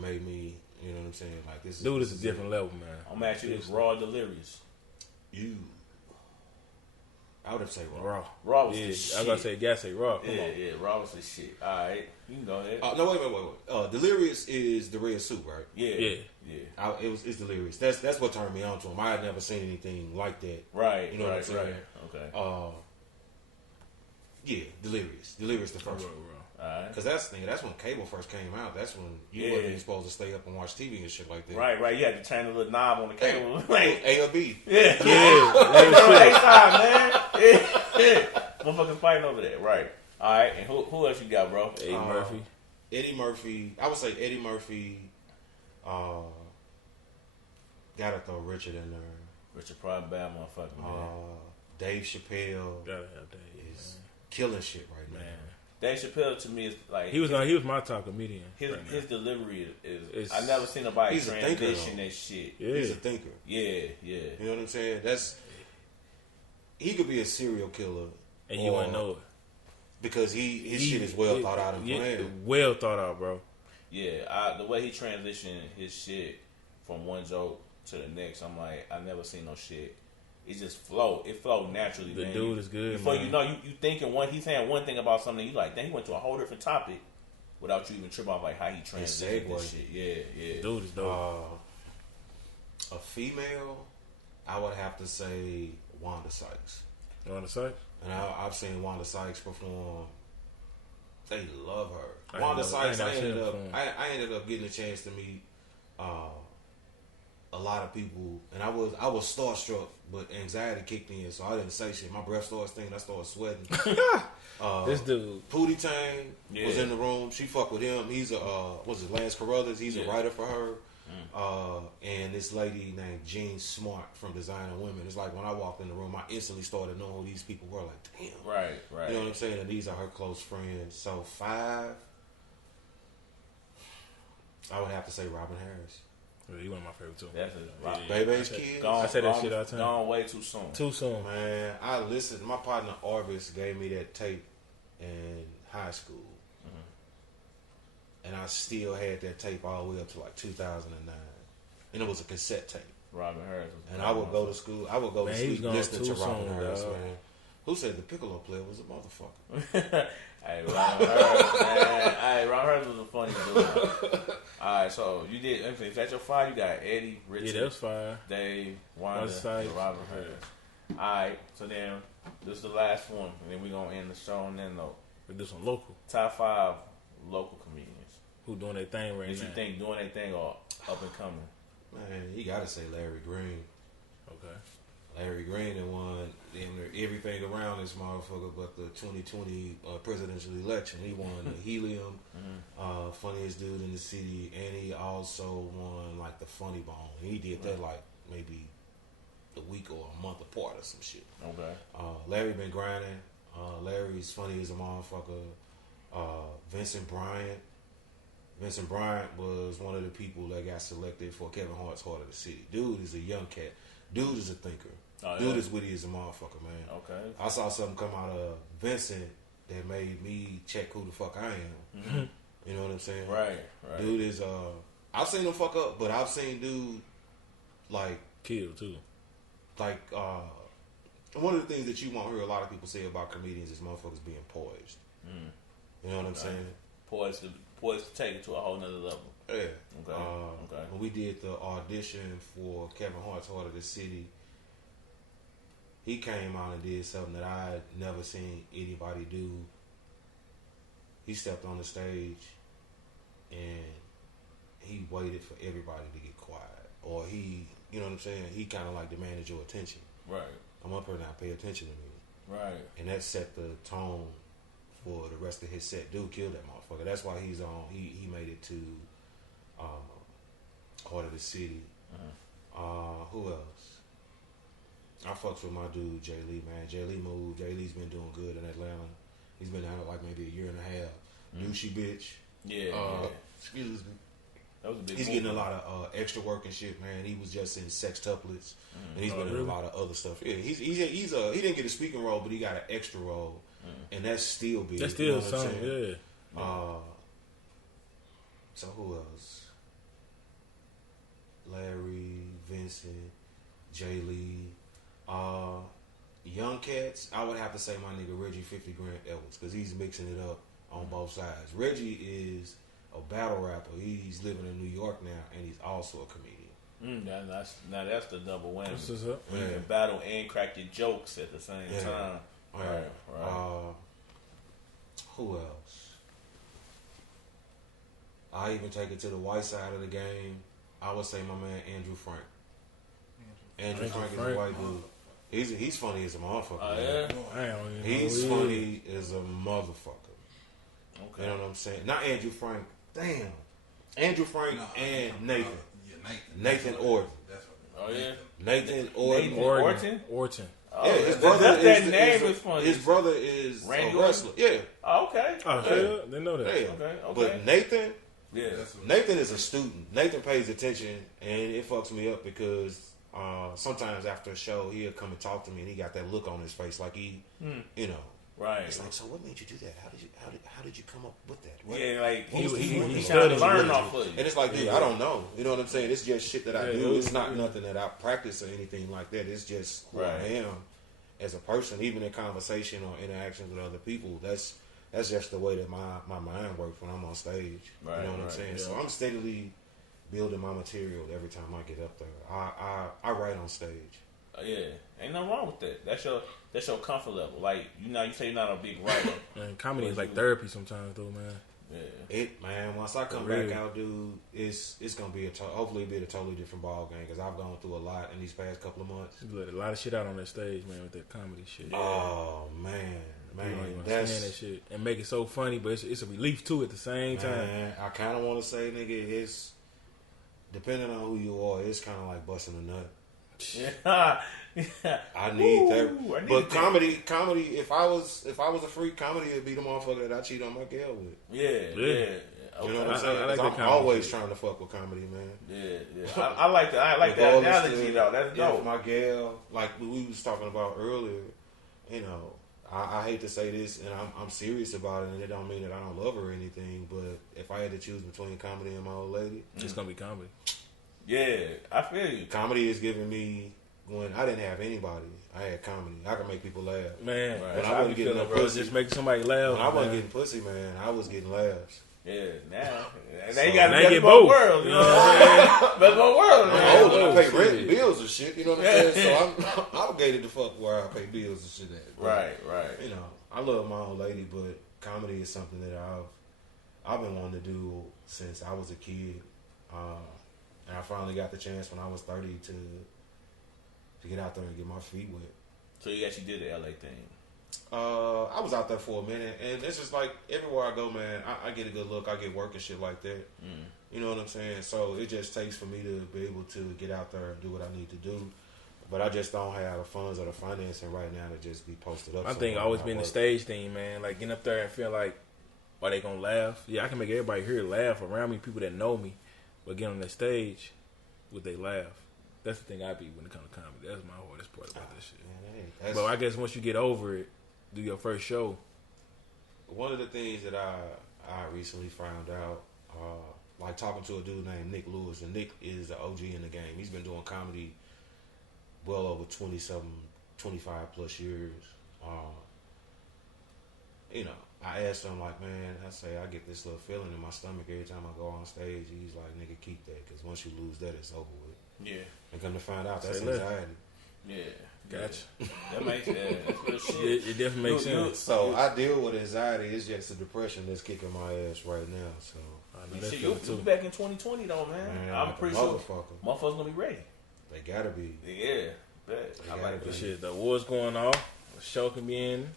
made me, you know what I'm saying? Like this Dude, is a different level, man. I'm actually this Raw Delirious. I would have to say Raw. Raw was the shit. I was gonna say, gotta say Raw. Come on. Yeah, Raw was the shit. Alright, you can go ahead. No, wait. Delirious is the red suit, right? Yeah. It's Delirious. That's what turned me on to him. I had never seen anything like that. Right. You know what I'm saying? Okay. Yeah, Delirious. Delirious the first one. Because that's when cable first came out. That's when you wasn't even supposed to stay up and watch TV and shit like that. Right. You had to turn the little knob on the cable. Like A or B. Yeah. Man. Yeah. Motherfuckers fighting over that. Right. All right. And who else you got, bro? Eddie Murphy. I would say Eddie Murphy. Gotta throw Richard in there. Richard probably bad motherfucker, man. Dave Chappelle. Gotta have Dave. Is killing shit right now. Dave Chappelle to me is like he was my top comedian. His delivery is I never seen nobody transition that shit. Yeah. He's a thinker. Yeah. You know what I'm saying? He could be a serial killer, and you wouldn't know it because his shit is well thought out and planned. Well thought out, bro. Yeah, the way he transitioned his shit from one joke to the next, I'm like, I never seen no shit. It just flowed. It flowed naturally. The man. dude is good. Before man. you know, you thinking he's saying one thing about something, you like, then he went to a whole different topic without you even tripping off like how he transitioned this shit. Yeah. Dude is dope. A female, I would have to say Wanda Sykes. Wanda Sykes? And I've seen Wanda Sykes perform. They love her. Wanda Sykes. I ended up getting a chance to meet a lot of people, and I was starstruck, but anxiety kicked in, so I didn't say shit. My breath started stinking. I started sweating. This dude, Pootie Tang, was in the room. She fucked with him. He's Lance Carruthers? He's a writer for her. And this lady named Jean Smart from Designer Women. It's like when I walked in the room, I instantly started knowing who these people were. Like, damn. Right. You know what I'm saying? And these are her close friends. So 5, I would have to say Robin Harris. Yeah, he one of my favorite too. That's Baby's Kids. I say that shit all the time. Gone way too soon. Too soon. Man, I listened. My partner Orvis gave me that tape in high school. And I still had that tape all the way up to like 2009. And it was a cassette tape. Robin Harris. And I would go to school. I would go to sleep listening to Robin Harris, man. Who said the piccolo player was a motherfucker? Hey, Robin Harris, man. Hey, Robin Harris was a funny dude. Alright, so you did, if that's your 5, you got Eddie, Richard, that's 5. Dave, Wanda, and Robin Harris. Alright, so then this is the last one, and then we're going to end the show on that note. We do some local. Top 5 local comedians. Who doing their thing right now? What you think doing their thing or up and coming? Man, you got to say Larry Green. Okay. Larry Green and won everything around this motherfucker but the 2020 presidential election. He won the Helium, funniest dude in the city, and he also won like the Funny Bone. He did that like maybe a week or a month apart or some shit. Okay. Larry been grinding. Larry's funny as a motherfucker. Vincent Bryant. Vincent Bryant was one of the people that got selected for Kevin Hart's Heart of the City. Dude is a young cat. Dude is a thinker. Dude is witty as a motherfucker, man. Okay. I saw something come out of Vincent that made me check who the fuck I am. You know what I'm saying? Right. Dude is I've seen him fuck up, but I've seen dude like kill too. Like one of the things that you won't hear a lot of people say about comedians is motherfuckers being poised. You know what I'm saying? Poised to take it to a whole nother level. Yeah. Okay. When we did the audition for Kevin Hart's Heart of the City, he came out and did something that I had never seen anybody do. He stepped on the stage and he waited for everybody to get quiet. Or he, you know what I'm saying? He kind of like demanded your attention. Right. I'm up here now, pay attention to me. Right. And that set the tone for the rest of his set. Dude killed that motherfucker. That's why he's on. He made it to Heart of the City. Who else? I fucks with my dude Jay Lee, man. Jay Lee moved. Jay Lee's been doing good in Atlanta. He's been out like maybe a year and a half. Douchey bitch. Yeah. Excuse me. That was a big He's movie. getting a lot of extra work and shit, man. He was just in Sextuplets, and he's been in a lot of other stuff. Yeah, he didn't get a speaking role, but he got an extra role and that's still big. That's still something, yeah. So who else? Larry, Vincent, Jay Lee, young cats. I would have to say my nigga Reggie 50 Grant Edwards because he's mixing it up on both sides. Reggie is a battle rapper. He's living in New York now, and he's also a comedian. That's the double whammy. What's up? You can battle and crack your jokes at the same time. Right. Who else? I even take it to the white side of the game. I would say my man Andrew Frank. Andrew Frank is a white dude. He's funny as a motherfucker. He's funny as a motherfucker. Okay. You know what I'm saying? Not Andrew Frank. Damn. Andrew Frank and Nathan. Nathan Orton. Nathan Orton. Orton. Oh, yeah, his brother is funny. His brother is a wrestler. Yeah. Oh, okay. Oh, yeah. Didn't know that. Yeah. Okay. But Nathan is a student. Nathan pays attention, and it fucks me up because sometimes after a show, he'll come and talk to me, and he got that look on his face like he, you know. Right. It's like, so what made you do that? How did you come up with that? He's trying to learn off of you. And it's like, dude, I don't know. You know what I'm saying? It's just shit that I do. It's not nothing that I practice or anything like that. It's just who I am as a person, even in conversation or interactions with other people. That's just the way that my mind works when I'm on stage. Right, you know what I'm saying? Yeah. So I'm steadily building my material every time I get up there. I write on stage. Ain't nothing wrong with that. That's your comfort level. Like you say you're not a big writer. Man, comedy is like therapy sometimes, though, man. Yeah. Once I come back out, dude, it's gonna be hopefully be a totally different ball game because I've gone through a lot in these past couple of months. You let a lot of shit out on that stage, man, with that comedy shit. Oh man, that's that shit and make it so funny, but it's a relief too at the same time. I kind of want to say, nigga, it's depending on who you are, it's kind of like busting a nut. I need that. But comedy. If I was a freak, comedy would be the motherfucker that I cheat on my girl with. Yeah. You know what I'm saying? I like I'm always trying to fuck with comedy, man. Yeah. I like that. I like that analogy though. That's dope. My girl, like we was talking about earlier, you know, I hate to say this, and I'm serious about it, and it don't mean that I don't love her or anything. But if I had to choose between comedy and my old lady, it's gonna be comedy. Yeah, I feel you. Comedy is giving me, when I didn't have anybody, I had comedy. I could make people laugh. Man, when I wasn't getting no pussy, just make somebody laugh. When I wasn't getting pussy, man, I was getting laughs. Yeah, now you got to get both worlds. You know what I'm saying? Best both worlds. I'm older to pay rent and bills and shit. You know what I'm saying? So I'm obligated to fuck where I pay bills and shit at. But, right. You know, I love my old lady, but comedy is something that I've been wanting to do since I was a kid. And I finally got the chance when I was 30 to get out there and get my feet wet. So you actually did the LA thing? I was out there for a minute, and it's just like everywhere I go, man, I get a good look, I get work and shit like that. You know what I'm saying? So it just takes for me to be able to get out there and do what I need to do. But I just don't have the funds or the financing right now to just be posted up. My thing always been the stage thing, man. Like getting up there and feel like, are they gonna laugh? Yeah, I can make everybody here laugh around me, people that know me. But get on that stage, would they laugh? That's the thing I be when it comes to comedy. That's my hardest part about this shit. Man, but I guess once you get over it, do your first show. One of the things that I recently found out, like talking to a dude named Nick Lewis, and Nick is an OG in the game. He's been doing comedy well over 25 plus years. You know, I asked him, like, man, I get this little feeling in my stomach every time I go on stage. He's like, nigga, keep that, because once you lose that, it's over with. Yeah. And come to find out, that's anxiety. Yeah. Gotcha. That makes sense. It definitely makes sense. So I deal with anxiety. It's just a depression that's kicking my ass right now. So you'll be back in 2020 though, man. I'm pretty sure motherfuckers gonna be ready. They gotta be. Yeah. Bet. I like this shit. The war's going off. The show can be in.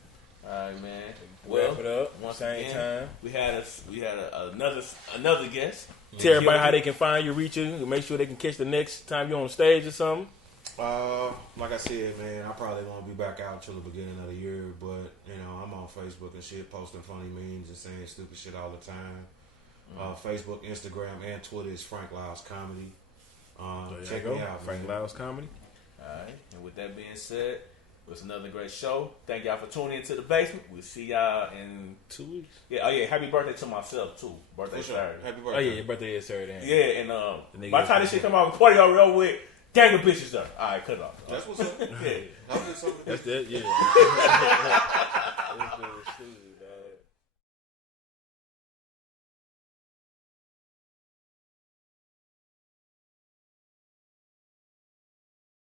All right, man. Wrap it up. Same time. We had another guest. Tell everybody how they can find you, reach you, make sure they can catch the next time you're on stage or something. Like I said, man, I probably won't be back out till the beginning of the year, but you know, I'm on Facebook and shit, posting funny memes and saying stupid shit all the time. Facebook, Instagram, and Twitter is Frank Lyles Comedy. Check me out, Frank Lyles Comedy. All right, and with that being said, It was another great show. Thank y'all for tuning into the basement. We'll see y'all in 2 weeks. Yeah, oh yeah, happy birthday to myself too. Birthday Saturday. Happy Oh birthday. yeah, your birthday is Saturday. Yeah, and by the time this shit come out, party already over with. Gang of bitches done. All right, cut it off. That's what's up. Yeah. That's that. Yeah.